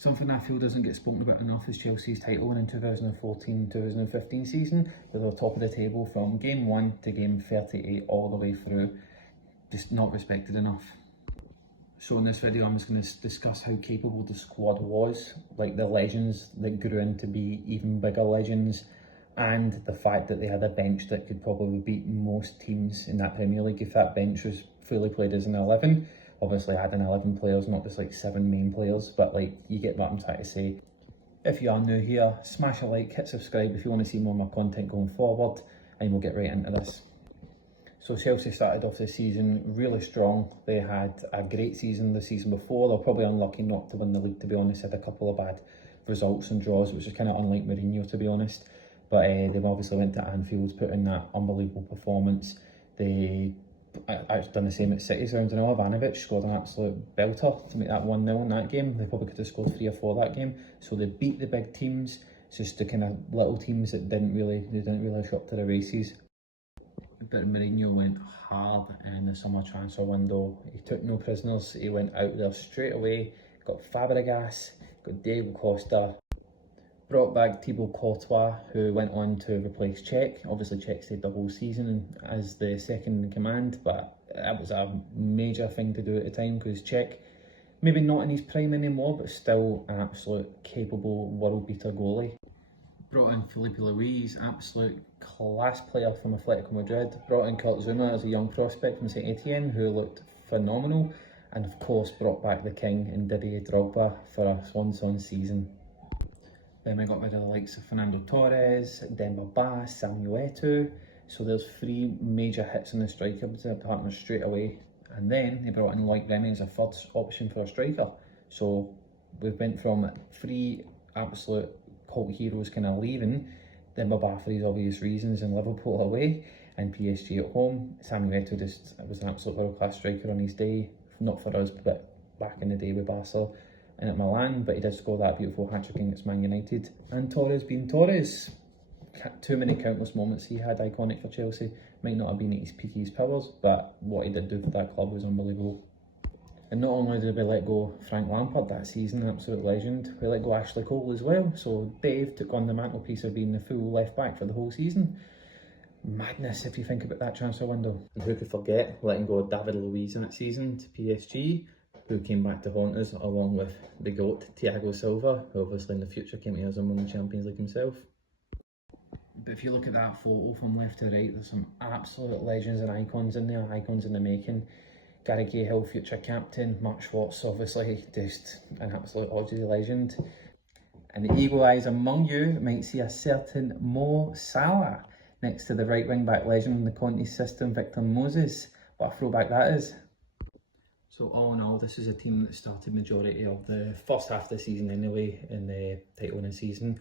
Something I feel doesn't get spoken about enough is Chelsea's title win in 2014-2015 season. They were top of the table from game 1 to game 38 all the way through. Just not respected enough. So in this video I'm just going to discuss how capable the squad was, like the legends that grew into be even bigger legends, and the fact that they had a bench that could probably beat most teams in that Premier League if that bench was fully played as an 11. Obviously adding 11 players, not just like 7 main players, but like you get what I'm trying to say. If you are new here, smash a like, hit subscribe if you want to see more of my content going forward, and we'll get right into this. So Chelsea started off the season really strong. They had a great season the season before. They were probably unlucky not to win the league, to be honest. Had a couple of bad results and draws, which is kind of unlike Mourinho, to be honest. But they obviously went to Anfield, put in that unbelievable performance. They actually done the same at City's round, and Ivanovic scored an absolute belter to make that 1-0 in that game. They probably could have scored 3 or 4 that game. So they beat the big teams. It's just the kind of little teams that didn't really show up to the races. But Mourinho went hard in the summer transfer window. He took no prisoners. He went out there straight away. Got Fàbregas, got Diego Costa, brought back Courtois, who went on to replace Cesc. Obviously Cesc stayed the whole season as the second in command, but that was a major thing to do at the time because Cesc, maybe not in his prime anymore, but still an absolute capable world beater goalie. Brought in Filipe Luis, absolute class player from Atletico Madrid. Brought in Kurt Zouma as a young prospect from St Etienne who looked phenomenal. And of course brought back the king in Didier Drogba for a swan season. Then we got rid of the likes of Fernando Torres, Demba Ba, Samuel Eto'o. So there's 3 major hits in the striker department straight away. And then they brought in Remy as a third option for a striker. So we went from 3 absolute cult heroes kind of leaving, Demba Ba for his obvious reasons, and Liverpool away and PSG at home. Samuel Eto'o just was an absolute world class striker on his day, not for us but back in the day with Barca and at Milan, but he did score that beautiful hat-trick against Man United. And Torres being Torres, too many countless moments he had iconic for Chelsea. Might not have been at his peak of his powers, but what he did do for that club was unbelievable. And not only did we let go Frank Lampard that season, an absolute legend, we let go Ashley Cole as well. So Dave took on the mantelpiece of being the full left back for the whole season. Madness if you think about that transfer window. And who could forget letting go of David Luiz that season to PSG, who came back to haunt us along with the GOAT Thiago Silva, who obviously in the future came to us and won the Champions League himself. But if you look at that photo from left to right, there's some absolute legends and icons in there, icons in the making. Gary Cahill, future captain. Mark Schwartz, obviously, just an absolute Aussie legend. And the eagle eyes among you might see a certain Mo Salah next to the right wing back legend in the Conte system, Victor Moses. What a throwback that is. So all in all, this is a team that started majority of the first half of the season anyway, in the title winning season.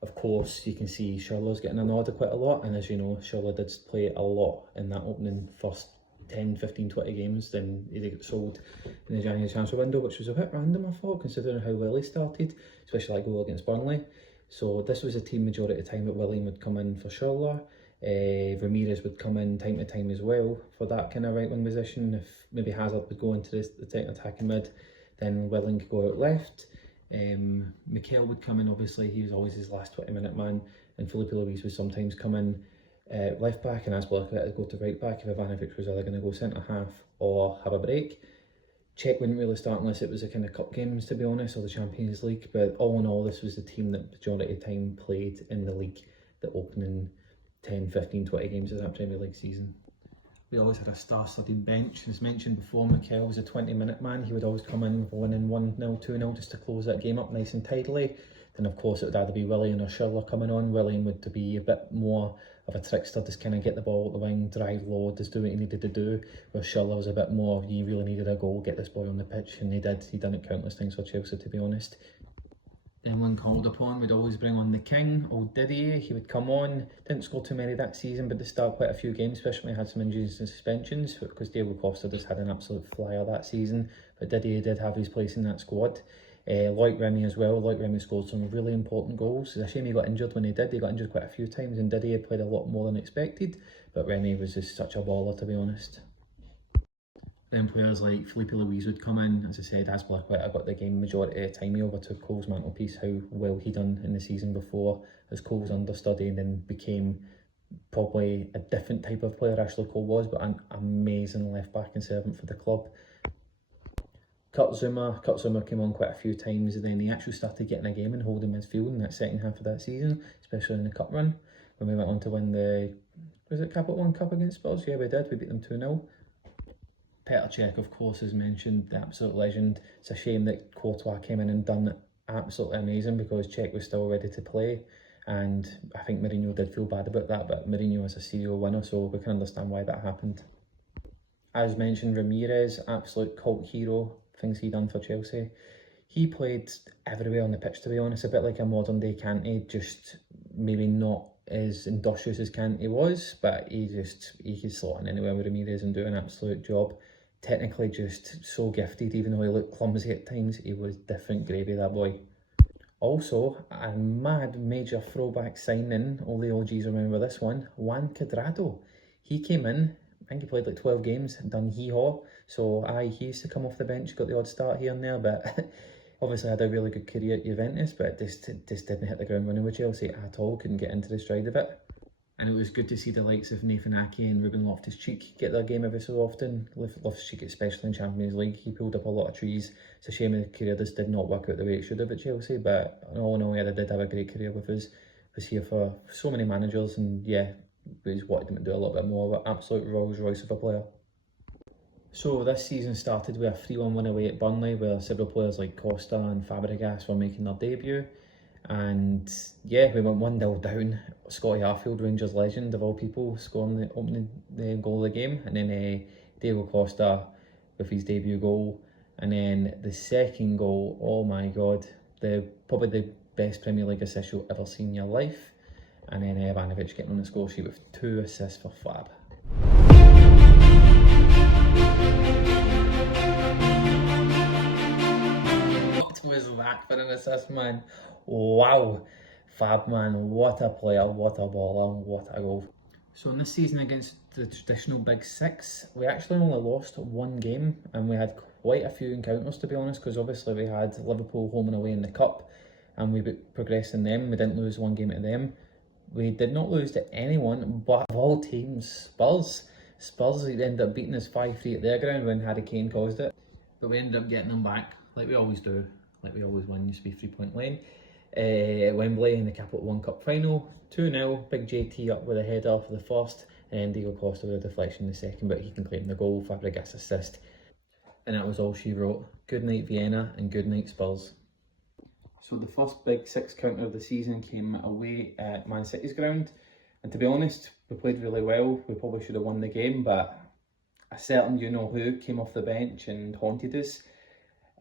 Of course, you can see Schürrle's getting an order quite a lot, and as you know, Schürrle did play a lot in that opening first 10, 15, 20 games. Then he did get sold in the January transfer window, which was a bit random I thought, considering how well he started, especially that goal against Burnley. So this was a team majority of the time that William would come in for Schürrle. Ramirez would come in time to time as well for that kind of right wing position. If maybe Hazard would go into the attacking mid, then William could go out left. Mikel would come in, obviously he was always his last 20-minute man, and Filipe Luis would sometimes come in left back, and Azpilicueta would go to right back if Ivanovic was either going to go centre half or have a break. Cech wouldn't really start unless it was a kind of cup games, to be honest, or the Champions League. But all in all, this was the team that majority of the time played in the league, the opening 10, 15, 20 games of that Premier League season. We always had a star-studded bench. As mentioned before, Mikel was a 20-minute man. He would always come in with winning 1-0, 2-0 just to close that game up nice and tidily. Then of course it would either be William or Schürrle coming on. William would to be a bit more of a trickster, just kind of get the ball at the wing, drive low, just do what he needed to do. Where Schürrle was a bit more, you really needed a goal, get this boy on the pitch, and he did. He done it countless things for Chelsea, to be honest. Then when called upon, we'd always bring on the king, old Didier. He would come on, didn't score too many that season, but they started quite a few games, especially when he had some injuries and suspensions, because Diego Costa just had an absolute flyer that season. But Didier did have his place in that squad. Like Remy as well. Like Remy scored some really important goals. It's a shame he got injured when he did. He got injured quite a few times, and Didier played a lot more than expected. But Remy was just such a baller, to be honest. Then players like Felipe Luis would come in. As I said, as Blackwood, I got the game majority of the time. He overtook Cole's mantelpiece, how well he done in the season before as Cole's understudy, and then became probably a different type of player Ashley Cole was, but an amazing left back and servant for the club. Kurt Zouma came on quite a few times, and then he actually started getting a game and holding midfield in that second half of that season, especially in the cup run when we went on to win the, was it Capital One Cup against Spurs? Yeah, we did. We beat them 2-0. Petr Cech, of course, as mentioned, the absolute legend. It's a shame that Courtois came in and done absolutely amazing because Cech was still ready to play, and I think Mourinho did feel bad about that, but Mourinho is a serial winner, so we can understand why that happened. As mentioned, Ramirez, absolute cult hero, things he done for Chelsea. He played everywhere on the pitch, to be honest, a bit like a modern day Kante, just maybe not as industrious as Kante was, but he could slot in anywhere with Ramirez and do an absolute job. Technically just so gifted, even though he looked clumsy at times, he was different gravy, that boy. Also, a mad major throwback signing, all the OGs remember this one, Juan Cuadrado. He came in, I think he played like 12 games, done hee-haw, so he used to come off the bench, got the odd start here and there, but obviously had a really good career at Juventus, but just didn't hit the ground running with Chelsea at all, couldn't get into the stride of it. And it was good to see the likes of Nathan Ake and Ruben Loftus-Cheek get their game every so often. Loftus-Cheek, especially in Champions League, he pulled up a lot of trees. It's a shame his career just did not work out the way it should have at Chelsea, but all in all, yeah, they did have a great career with us. Was here for so many managers, and yeah, we just wanted him to do a little bit more, but absolute Rolls Royce of a player. So this season started with a 3-1 win away at Burnley, where several players like Costa and Fàbregas were making their debut. And yeah, we went 1-0 down. Scotty Arfield, Rangers legend of all people, scoring the opening goal of the game, and then Diego Costa with his debut goal, and then the second goal, oh my god, probably the best Premier League assist you'll ever see in your life, and then Ivanovic getting on the score sheet with 2 assists for Fab. What was that for an assist, man? Wow, Fab, man, what a player, what a baller, what a goal. So in this season against the traditional Big Six, we actually only lost 1 game, and we had quite a few encounters, to be honest, because obviously we had Liverpool home and away in the Cup, and we progressed in them. We didn't lose 1 game to them. We did not lose to anyone, but of all teams, Spurs. Spurs ended up beating us 5-3 at their ground when Harry Kane caused it. But we ended up getting them back, like we always do, like we always win, used to be 3-point lane. At Wembley in the Capital One Cup final, 2-0, big JT up with a header for the first, and then Diego Costa with a deflection in the second, but he can claim the goal, Fàbregas assist. And that was all she wrote. Good night Vienna and good night Spurs. So the first Big Six counter of the season came away at Man City's ground, and to be honest, we played really well. We probably should have won the game, but a certain you-know-who came off the bench and haunted us.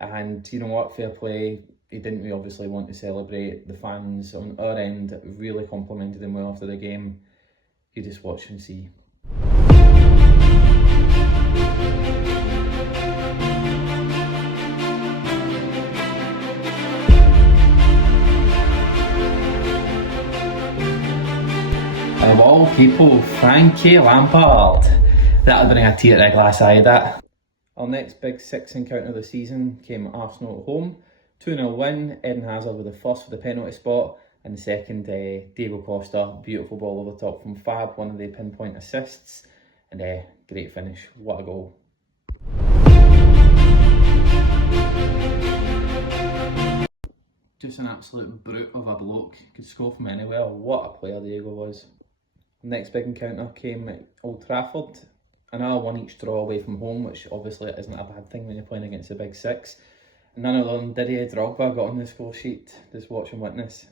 And you know what, fair play, he didn't really obviously want to celebrate. The fans on our end really complimented him well after the game. You just watch and see. Of all people, Frankie Lampard. That'll bring a tear to a glass eye, that. Our next Big Six encounter of the season came at Arsenal at home. 2-0 win, Eden Hazard with the first for the penalty spot, and the second, Diego Costa, beautiful ball over the top from Fab, one of the pinpoint assists, and great finish, what a goal. Just an absolute brute of a bloke, could score from anywhere, what a player Diego was. The next big encounter came at Old Trafford, another 1-each draw away from home, which obviously isn't a bad thing when you're playing against the Big Six. None other than Drogba got on the score sheet, just watch and witness.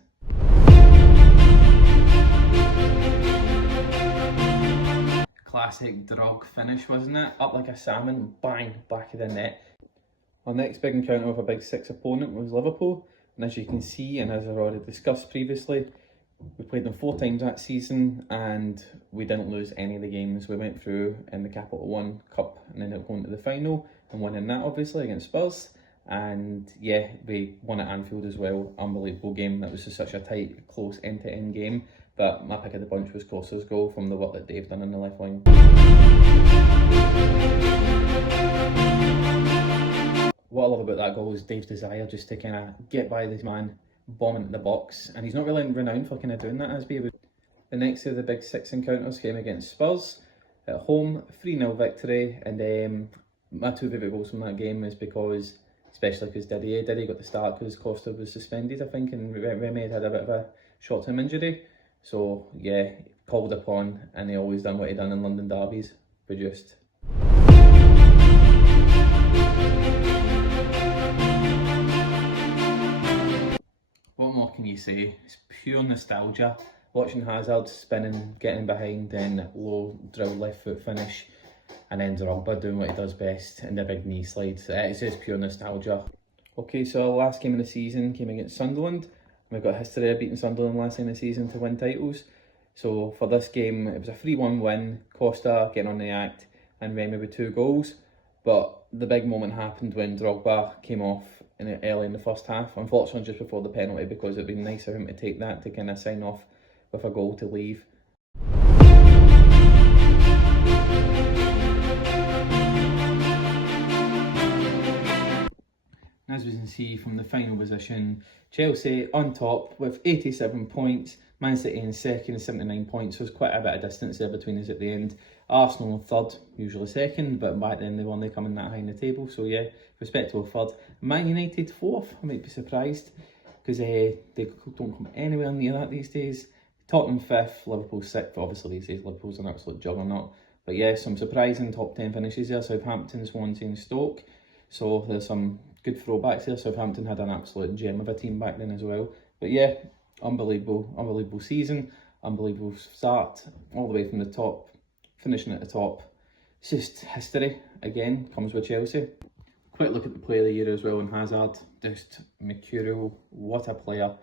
Classic Drog finish, wasn't it? Up like a salmon, bang, back of the net. Our next big encounter with a Big Six opponent was Liverpool, and as you can see, and as I've already discussed previously, we played them 4 times that season and we didn't lose any of the games. We went through in the Capital One Cup and ended up going to the final and winning that obviously against Spurs. And yeah, we won at Anfield as well. Unbelievable game. That was just such a tight, close end-to-end game. but my pick of the bunch was Costa's goal from the work that Dave done in the left wing. What I love about that goal is Dave's desire just to kind of get by this man, bomb into the box, and he's not really renowned for kind of doing that, as we. The next of the big 6 encounters came against Spurs at home, 3-0 victory, and my 2 favourite goals from that game is because, especially because Diddy got the start because Costa was suspended, I think, and Remy had a bit of a short-term injury. So yeah, called upon, and he always done what he done in London derbies, produced. What more can you say? It's pure nostalgia. Watching Hazard spinning, getting behind, then low drill left foot finish, and then Drogba doing what he does best and the big knee slides. It's just pure nostalgia. Okay, so our last game of the season came against Sunderland. We've got a history of beating Sunderland last time of the season to win titles. So for this game, it was a 3-1 win. Costa getting on the act and Remy with 2 goals. But the big moment happened when Drogba came off early in the first half. Unfortunately, just before the penalty, because it'd been nice of him to take that to kind of sign off with a goal to leave. As we can see from the final position, Chelsea on top with 87 points, Man City in second, 79 points, so there's quite a bit of distance there between us at the end. Arsenal third, usually second, but back then they weren't coming that high in the table, so yeah, respectable third. Man United fourth, I might be surprised, because they don't come anywhere near that these days. Tottenham fifth, Liverpool sixth, obviously these days Liverpool's an absolute juggernaut. But yeah, some surprising top 10 finishes there, Southampton, Swansea and Stoke, so there's some good throwbacks there. Southampton had an absolute gem of a team back then as well. But yeah, unbelievable season, unbelievable start, all the way from the top, finishing at the top. It's just history, again, comes with Chelsea. Quick look at the player of the year as well in Hazard, just mercurial, what a player.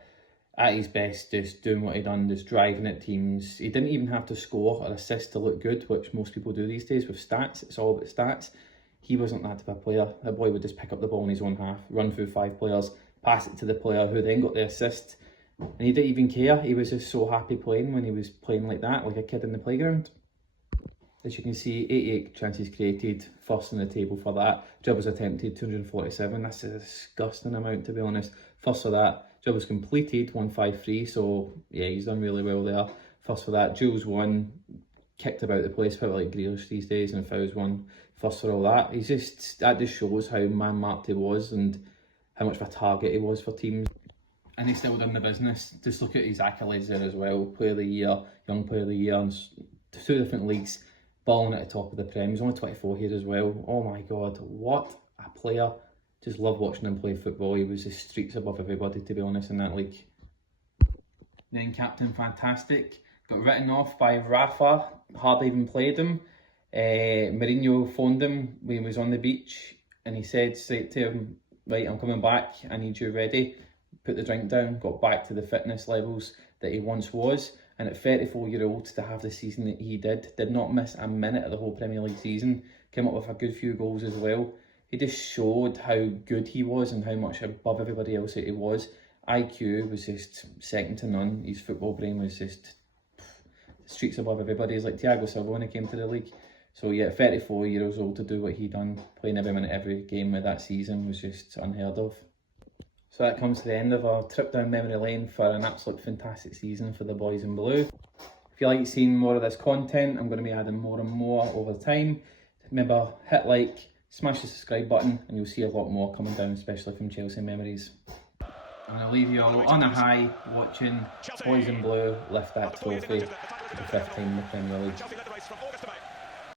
At his best, just doing what he done, just driving at teams. He didn't even have to score or assist to look good, which most people do these days with stats. It's all about stats. He wasn't that type of player. That boy would just pick up the ball in his own half, run through 5 players, pass it to the player who then got the assist. And he didn't even care. He was just so happy playing when he was playing like that, like a kid in the playground. As you can see, 88 chances created, first in the table for that. Dribbles attempted, 247. That's a disgusting amount, to be honest. First for that. Dribbles completed, 153. So yeah, he's done really well there. First for that. Duels won, kicked about the place, felt like Grealish these days, and fouls won. First for all that. That just shows how man-marked he was and how much of a target he was for teams. And he's still done the business. Just look at his accolades there as well. Player of the year, young player of the year, and 2 different leagues, balling at the top of the Prem. He's only 24 here as well. Oh my God, what a player. Just love watching him play football. He was just streets above everybody, to be honest, in that league. Then Captain Fantastic got written off by Rafa, hardly even played him. Mourinho phoned him when he was on the beach and he said straight to him, right, I'm coming back, I need you ready. Put the drink down, got back to the fitness levels that he once was, and at 34-year-old to have the season that he did not miss a minute of the whole Premier League season, came up with a good few goals as well. He just showed how good he was and how much above everybody else that he was. IQ was just second to none. His football brain was just streets above everybody. He's like Thiago Silva when he came to the league. So yeah, 34 years old to do what he done, playing every minute, every game of that season was just unheard of. So that comes to the end of our trip down memory lane for an absolute fantastic season for the boys in blue. If you like seeing more of this content, I'm going to be adding more and more over time. Remember, hit like, smash the subscribe button, and you'll see a lot more coming down, especially from Chelsea memories. I'm going to leave you all on a high, watching boys in blue lift that trophy for the 5th time in the Premier League.